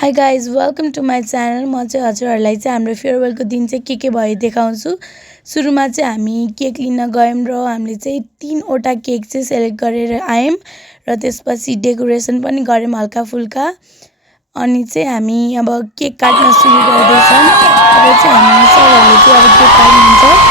High guys welcome to my channel. म चाहिँ हजुरहरूलाई चाहिँ हाम्रो फेयरवेलको दिन चाहिँ के भयो देखाउँछु। सुरुमा चाहिँ हामी केक लिन गयौँ र हामीले चाहिँ 3वटा केक चाहिँ सेलेक्ट गरेर आयौँ र त्यसपछि डेकोरेसन पनि गऱ्यौँ हल्का फुल्का। अनि चाहिँ हामी अब केक काट्न सुरु गर्दैछौँ। अब चाहिँ हामी सबैले चाहिँ अब केक काट्नुहुन्छ।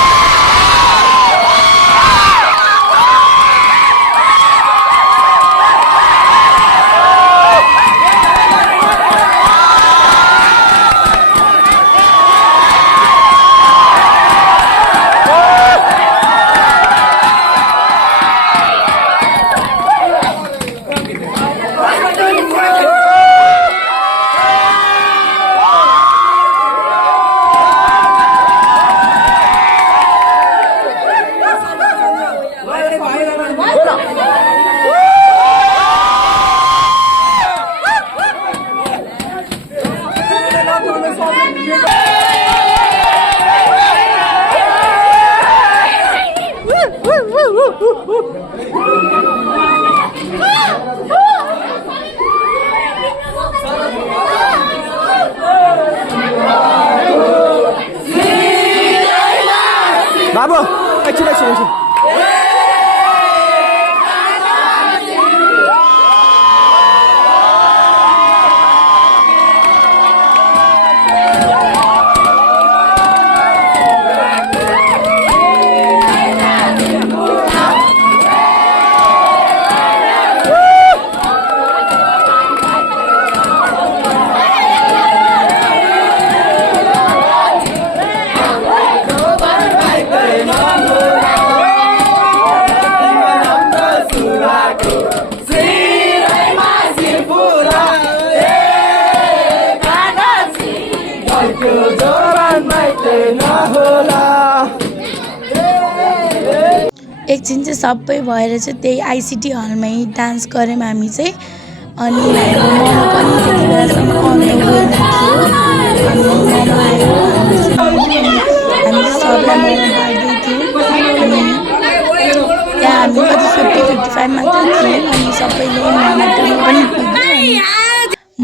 बाबु एकछिन एकछिन चाहिँ सबै भएर चाहिँ त्यही आइसिटी हलमै डान्स गऱ्यौँ हामी चाहिँ। अनि हाम्रो मोमो पनि त्यति बेलासम्म अन द वे नै थियो। अनि मोमो आयो, हामी सबलाई मोमो बाँड्दै थियौँ। अनि त्यहाँ हामी कति 50-55 मात्रै थियौँ। अनि सबैले मोमो पनि पुग्यो।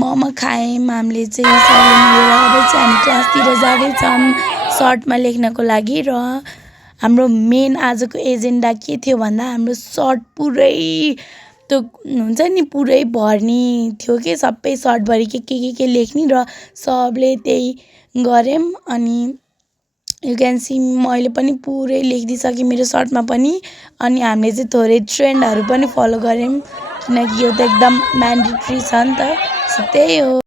मोमो खायौँ हामीले चाहिँ सबले मिलेर। अब चाहिँ हामी क्लासतिर जाँदैछौँ सर्टमा लेख्नको लागि। र हाम्रो मेन आजको एजेन्डा के थियो भन्दा हाम्रो सर्ट पुरै त्यो हुन्छ नि पुरै भर्ने थियो कि सबै सर्टभरि के लेख्ने र सबले त्यही गऱ्यौँ। अनि यु क्यान सी मैले पनि पुरै लेखिदिइसकेँ मेरो सर्टमा पनि। अनि हामीले चाहिँ थोरै ट्रेन्डहरू पनि फलो गऱ्यौँ किनकि यो त एकदम म्यान्डेटरी छ नि त। सो त्यही हो।